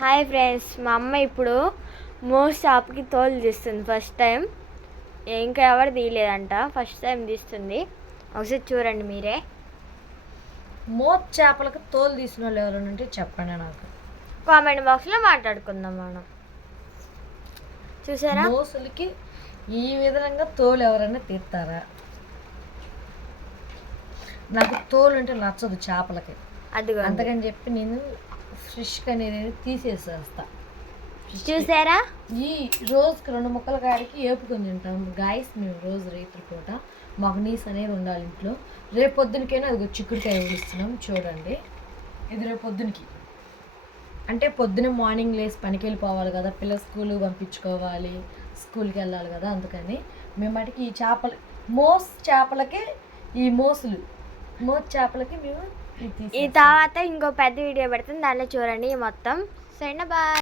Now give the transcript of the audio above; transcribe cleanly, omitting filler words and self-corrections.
Hi friends, మా అమ్మ ఇప్పుడు మోస్ చేపకి తోలు తీస్తుంది. ఫస్ట్ టైం, ఇంకా ఎవరు తీయలేదంట, ఫస్ట్ టైం తీస్తుంది. ఒకసారి చూడండి మీరే. మోస్ చేపలకు తోలు తీసిన వాళ్ళు ఎవరైనా ఉంటే చెప్పండి నాకు. కామెంట్ బాక్స్లో మాట్లాడుకుందాం మనం. చూసారా, మోసులకి ఈ విధంగా తోలు ఎవరైనా తీస్తారా? నాకు తోలు అంటే నచ్చదు చేపలకి, అదిగో అందుకని చెప్పి నేను ఫ్రెష్గా అనేది తీసేసేస్తా. చూసారా, ఈ రోజుకి 2 ముక్కల కాడికి ఏపుకొని తింటాం గాయస్. మేము రోజు రైతుల పూట మాకు నీస్ అనేది ఉండాలి ఇంట్లో. రేపు పొద్దునకైనా అది చిక్కుడుకాయ ఉడిస్తున్నాం చూడండి. ఇది రేపు పొద్దునకి అంటే పొద్దున మార్నింగ్ లేసి పనికి వెళ్ళిపోవాలి కదా, పిల్లలు స్కూల్ పంపించుకోవాలి, స్కూల్కి వెళ్ళాలి కదా. అందుకని మేము మటుకి ఈ చేపలు మోస్ చేపలకి మోస్ చేపలకి మేము ఈ తర్వాత ఇంకో పెద్ద వీడియో పెడుతుంది, దాంట్లో చూడండి మొత్తం. సరేనా, బాయ్.